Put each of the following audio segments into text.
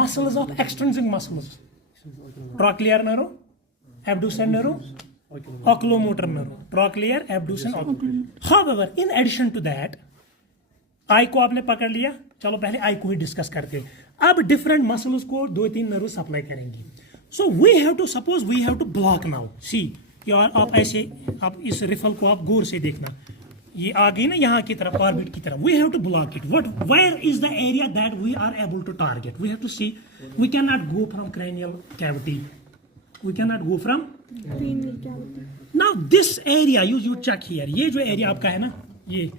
muscles of extrinsic muscles. Trochlear nerve, abducens nerve, oculomotor nerve. Trochlear, abducens, oculomotor. However, in addition to that, आई को आपने पकड़ लिया, चलो पहले आई को ही डिस्कस करते हैं. अब डिफरेंट मसल्स को 2-3 नर्व सप्लाई करेंगे. So we have to suppose we have to block now. See यार आप ऐसे, आप इस रिफल को आप गौर से देखना, ये आ गई ना यहाँ की तरफ, ऑर्बिट की तरफ. We have to block it. What, where is the area that we are able to target? We have to see. We can not go from cranial cavity. We cannot go from cranial cavity. Now this area, you check here. ये जो area आपका है ना, ये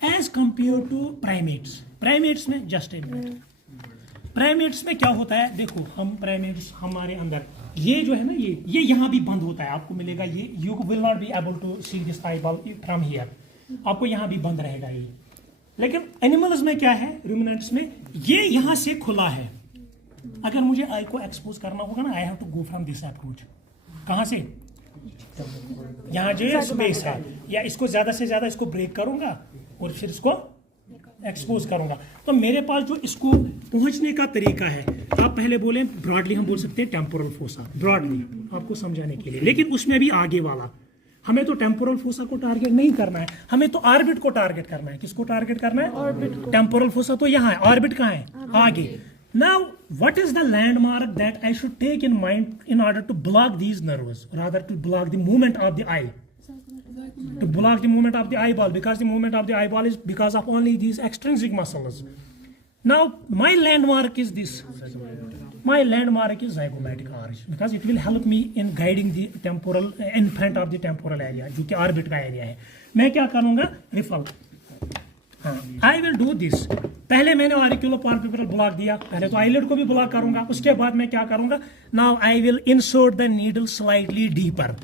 as compare to primates में, just a minute, primates में क्या होता है? देखो, हम प्राइमेट्स हमारे अंदर ये जो है ना, ये यहाँ भी बंद होता है. आपको मिलेगा ये, you will not be able to see this eyeball from here. आपको यहाँ भी बंद रहेगा ये. लेकिन एनिमल्स में क्या है, रूमिनेंट्स में ये यहाँ से खुला है. अगर मुझे आई को एक्सपोज करना होगा ना, I have to go from this approach. कहाँ से? यहाँ जो स्पेस है, या इसको ज्यादा से ज्यादा इसको ब्रेक करूंगा और फिर इसको एक्सपोज करूंगा. तो मेरे पास जो इसको पहुंचने का तरीका है, आप पहले बोले ब्रॉडली, हम बोल सकते हैं टेम्पोरल फोसा, ब्रॉडली आपको समझाने के लिए. लेकिन उसमें भी आगे वाला, हमें तो टेम्पोरल फोसा को टारगेट नहीं करना है, हमें तो ऑर्बिट को टारगेट करना है. किसको टारगेट करना है? ऑर्बिट को. टेम्पोरल फोसा तो यहाँ है, ऑर्बिट कहाँ है? आगे. Now what is the landmark that I should take in mind in order to block these nerves, rather to block the movement of the eye? To block the movement of the eyeball, because the movement of the eyeball is because of only these extrinsic muscles. Now my landmark is this. My landmark is zygomatic arch, because it will help me in guiding the temporal, in front of the temporal area, जो कि orbit का area है. मैं क्या करूंगा? रिफल. I will do this. पहले मैंने ऑरिक्युलोपाल्पेब्रल ब्लॉक दिया, पहले तो आईलिड को भी ब्लॉक करूंगा. उसके बाद मैं क्या करूंगा? Now I will insert the needle slightly deeper,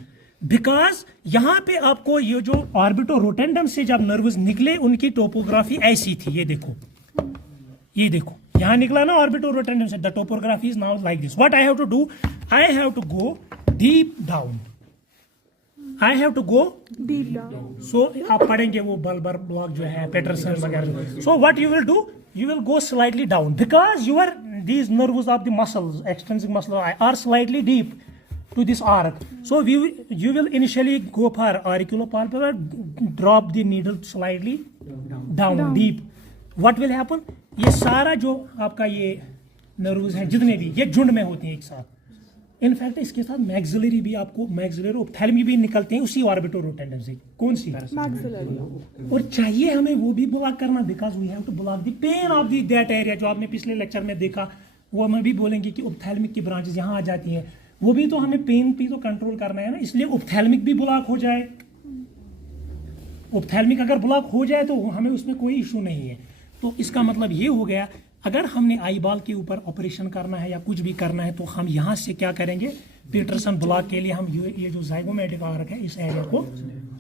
because यहाँ पे आपको ये जो ऑर्बिटो रोटेंडम से जब नर्व्स निकले, उनकी टोपोग्राफी ऐसी थी. ये देखो, ये देखो, यहाँ निकला ना ऑर्बिटो रोटेंडम से. The topography is now like this. What I have to do? I have to go deep down. I have to go deep down. So आप पढ़ेंगे वो बल्बर ब्लॉक जो है, पेटरसन वगैरह. So what you will do? You will go slightly down, because these nerves of the muscles, extrinsic muscles, are slightly deep to this arc. So you will initially go for auriculopalpebral, drop the needle slightly down deep. What will happen? ये सारा जो आपका ये nerves हैं, जितने भी ये झुंड में होती हैं एक साथ. इनफैक्ट इसके साथ मैक्सिलरी भी, आपको मैक्सिलरी ऑप्थेल्मिक भी निकलते हैं उसी ऑर्बिटो रोटेंडम से. कौन सी? मैक्सिलरी. और चाहिए हमें वो भी ब्लॉक करना, because we have to block the pain of the that area. जो आपने पिछले लेक्चर में देखा, वो हमें भी बोलेंगे कि ऑप्थेल्मिक की ब्रांचेस यहाँ आ जाती हैं, वो भी तो हमें पेन भी तो कंट्रोल करना है ना. इसलिए ऑप्थेल्मिक भी ब्लॉक हो जाए. ऑप्थेल्मिक अगर ब्लॉक हो जाए तो हमें उसमें कोई इशू नहीं है. तो इसका मतलब ये हो गया, अगर हमने आई बॉल के ऊपर ऑपरेशन करना है या कुछ भी करना है, तो हम यहाँ से क्या करेंगे? पीटरसन ब्लॉक के लिए हम ये जो ज़ाइगोमैटिक आर्क है, इस एरिया को,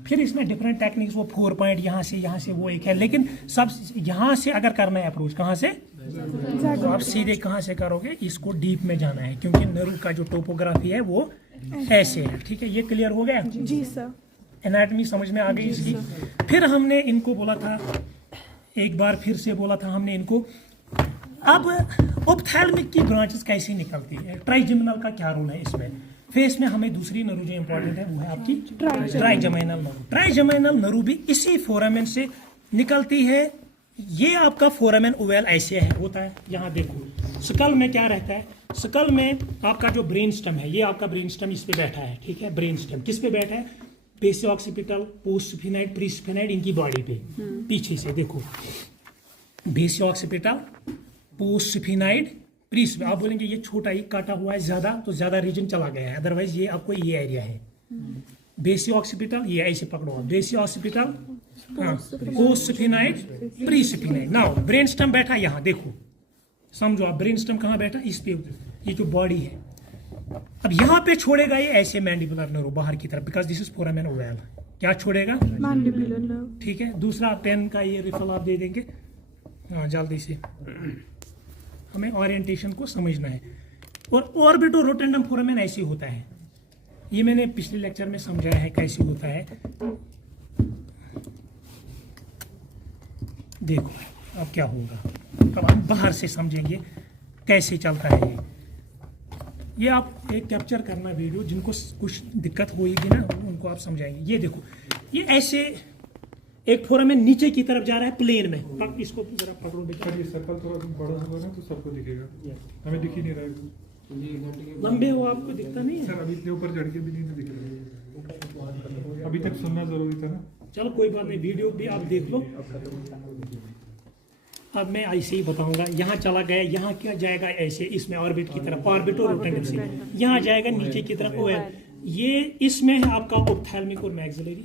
फिर इसमें डिफरेंट टेक्निक्स, वो 4 पॉइंट यहाँ से वो एक है. लेकिन सब यहाँ से अगर करना है अप्रोच, कहाँ से? तो आप सीधे कहाँ से करोगे? इसको डीप में जाना है, क्योंकि नर्व का जो टोपोग्राफी है वो ऐसे है. ठीक है, ये क्लियर हो गया? जी सर. एनाटॉमी समझ में आ गई इसकी. फिर हमने इनको बोला था, एक बार फिर से बोला था हमने इनको, अब ऑप्थेल्मिक की ब्रांचेस कैसे निकलती है, ट्राइजेमिनल का क्या रोल है इसमें. फेस में हमें दूसरी नर्व जो इंपॉर्टेंट है वो है आपकी ट्राइजेमिनल नर्व. ट्राइजेमिनल नर्व भी इसी फोरामेन से निकलती है. ये आपका फोरामेन ओवल ऐसे है, होता है. यहाँ देखो, स्कल में क्या रहता है? स्कल में आपका जो ब्रेन स्टेम है, ये आपका ब्रेन स्टेम इस पे बैठा है. ठीक है, ब्रेन स्टेम किस पे बैठा है? Basic occipital, post sphenoid, pre स्फिनाइड, इनकी बॉडी पे पीछे से देखो, basic occipital, post sphenoid, pre. आप बोलेंगे ये छोटा, ये काटा हुआ है ज्यादा, तो ज्यादा रीजन चला गया है. अदरवाइज ये आपको ये एरिया है. बेसिक ऑक्सीपिटल, ये ऐसे पकड़ो, basic occipital, post sphenoid, pre sphenoid. Now brain stem बैठा यहाँ देखो, समझो आप, ब्रेन स्टेम कहाँ बैठा? इस पे, ये जो बॉडी है. अब यहाँ पे छोड़ेगा ये ऐसे मैंडिबुलर नर्व बाहर की तरफ, because this is foramen Oval. क्या छोड़ेगा? Mandibular nerve. ठीक है, दूसरा पेन का ये रिफल आप दे देंगे. हाँ, जल्दी से, हमें ओरिएंटेशन को समझना है. और ऑर्बिटो रोटेंडम फोरामेन ऐसे होता है. ये मैंने पिछले लेक्चर में समझाया है कैसे होता है. देखो अब क्या होगा, अब हम बाहर से समझेंगे. कैसे चलता है ये आप एक कैप्चर करना वीडियो, जिनको कुछ दिक्कत होगी ना उनको आप समझाएंगे। ये देखो, ये ऐसे एक फोरम में नीचे की तरफ जा रहा है प्लेन में। अब इसको जरा पकड़ो बेटा, ये सर्कल थोड़ा बड़ा होगा ना तो सबको दिखेगा, हमें दिख ही नहीं रहा है। लंबे हो आपको दिखता नहीं है। सर अभी इतने ऊपर चढ़ के भी नहीं दिख रहा, अभी तक सुनना जरूरी था ना। चलो कोई बात नहीं, वीडियो भी आप देख लो। अब मैं ऐसे ही बताऊंगा, यहाँ चला गया, यहाँ क्या जाएगा ऐसे, इसमें ऑर्बिट की तरफ, ऑर्बिट और रोटेंडम से यहाँ जाएगा नीचे की तरफ ओवल। ये इसमें है आपका ऑप्थैल्मिक और मैक्सिलरी,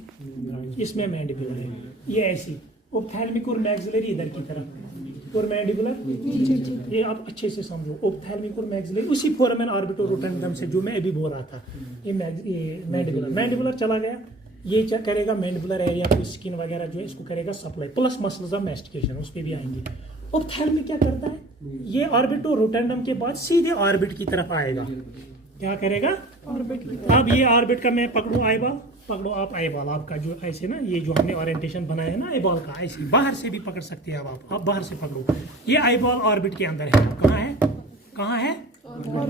इसमें मैंडिबुलर है। ये ऐसी ऑप्थैल्मिक और मैक्सिलरी इधर की तरफ, और मैंडिबुलर ये आप अच्छे से समझो। ऑप्थैल्मिक और मैक्सिलरी उसी फोरामेन ऑर्बिट और रोटेंडम से जो मैं अभी बोल रहा था। ये मैंडिबुलर, मैंडिबुलर चला गया, ये करेगा मैंडिबुलर एरिया को, स्किन वगैरह जो है इसको करेगा supply, plus muscles of mastication, उस पर भी आएंगे। ऑप्थैल्मिक क्या करता है, ये ऑर्बिट और रोटेंडम के बाद सीधे ऑर्बिट की तरफ आएगा। क्या करेगा, ऑर्बिट। अब ये ऑर्बिट का मैं पकड़ू आईबॉल, पकड़ो आप आईबॉल, आपका जो ऐसे ना, ये जो हमने ओरिएंटेशन बनाया है ना आईबॉल का, ऐसे बाहर से भी पकड़ सकते हैं। अब आप बाहर से पकड़ो, ये आईबॉल ऑर्बिट के अंदर है। कहाँ है, कहाँ है,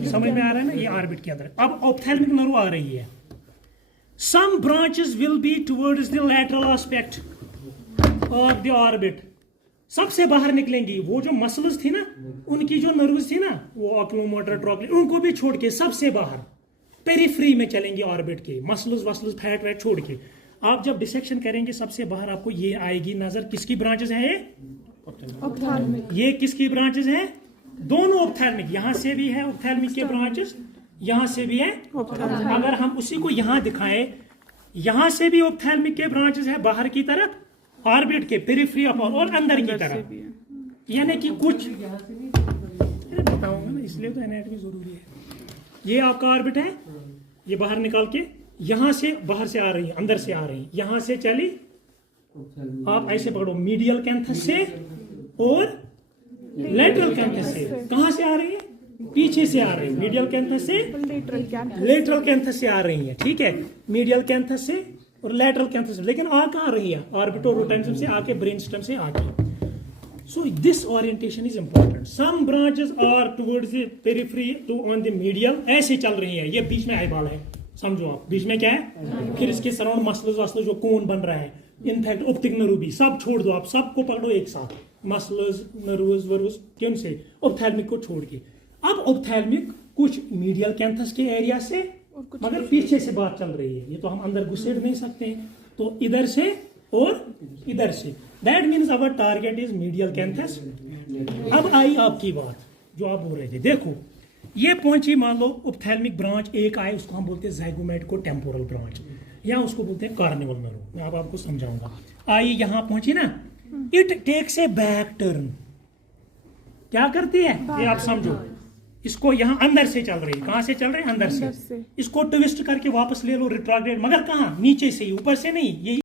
समझ में आ रहा है ना, ये ऑर्बिट के अंदर। अब ऑप्थैल्मिक नर्व आ रही है। Some branches will be towards the lateral aspect of the orbit. सबसे बाहर निकलेंगी। वो जो मसल्स थी ना, उनकी जो नर्व्स थी ना, वो ऑक्लोमोटर, ट्रॉक्लियर, उनको भी छोड़ के सबसे बाहर पेरिफ्री में चलेंगी ऑर्बिट के, मसल्स वसल्स फैट वैट छोड़ के। आप जब डिसेक्शन करेंगे सबसे बाहर आपको ये आएगी नजर। किसकी ब्रांचेस हैं ये, ऑप्थैल्मिक। ये किसकी ब्रांचेस हैं, दोनों ऑप्थैल्मिक। यहां से भी है ऑप्थैल्मिक के ब्रांचेस, यहां से भी है। अगर हम उसी को यहां दिखाएं, यहां से भी ऑप्थैल्मिक के ब्रांचेस है बाहर की तरफ, ऑर्बिट के पेरिफेरी और अंदर की तरफ, यानी कि कुछ बताऊंगा ना, इसलिए तो एनाटॉमी जरूरी है। ये आपका ऑर्बिट है, ये बाहर निकाल के यहां से बाहर से आ रही है, अंदर से आ रही है, यहां से चली, आप ऐसे पकड़ो मीडियल कैंथस से और लेटरल कैंथस से। कहां से आ रही है, पीछे से आ रही है, मीडियल कैंथस से लेटरल कैंथस से आ रही है। ठीक है, मीडियल कैंथस से और लेटरल कैंथस से, लेकिन आ कहां रही है, ऑर्बिटो रोटेंडम से आके ब्रेन स्टेम से आके। So this orientation is important. Some branches are towards the periphery to on the medial, ऐसे चल रही है। ये बीच में आईबॉल है, समझो आप, बीच में क्या है, फिर इसके सराउंड मसल्स वसल्स जो कोन बन रहा है, इनफैक्ट ऑप्टिक नर्व भी, सब छोड़ दो आप, सबको पकड़ो एक साथ, मसल्स नर्व्स वर्व्स किन से, ऑप्थैल्मिक को छोड़ के। अब ऑप्थैल्मिक कुछ मीडियल कैंथस के एरिया से, मगर पीछे से बात चल रही है, ये तो हम अंदर घुसेड़ नहीं सकते हैं, तो इधर से और इधर से। That means our target is medial canthus. अब आई आपकी बात जो आप बोल रहे थे, देखो ये पहुंची, मान लो ऑप्थैल्मिक ब्रांच एक आए, उसको हम बोलते हैं ज़ाइगोमेट को टेम्पोरल ब्रांच, या उसको बोलते हैं कार्निवल नर्व। मैं अब आपको समझाऊंगा। आई यहां पहुंची ना, it takes a back turn. क्या करती है ये आप समझो, इसको यहां अंदर से चल रही है, कहां से चल रही है, अंदर से। इसको ट्विस्ट करके वापस ले लो, रिट्रोग्रेड, मगर कहां, नीचे से ही, ऊपर से नहीं। ये